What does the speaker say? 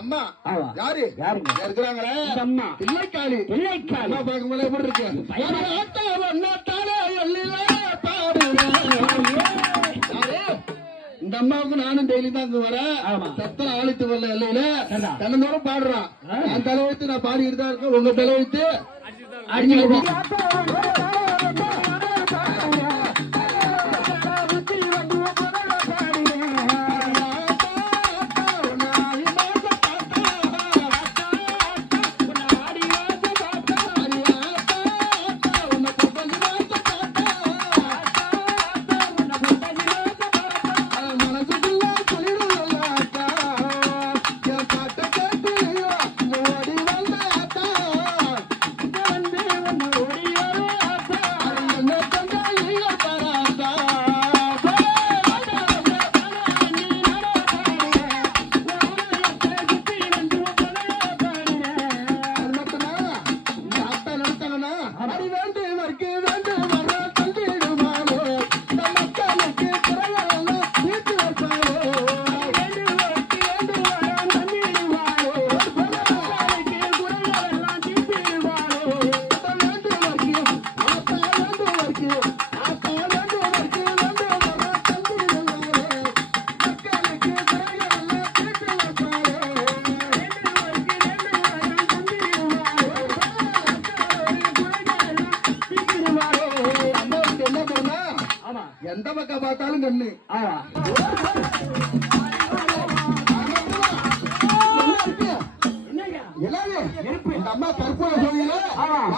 அம்மா யாரு இருக்கிறாங்களே பிள்ளைக்காளி பார்க்கும்போது எப்படி இருக்கு இந்த அம்மாவுக்கு நானும் டெய்லி தான் இங்க வரேன் சத்தம் ஆழித்து வரல இல்லையில தினந்தோறும் பாடுறான் என் தலைவெழுத்து நான் பாடிக்கிட்டு தான் இருக்கேன் உங்க தலைவெழுத்து எந்த பக்கம் பார்த்தாலும் கண்ணு இந்த அம்மா கற்பூர சொல்லியில ஆடி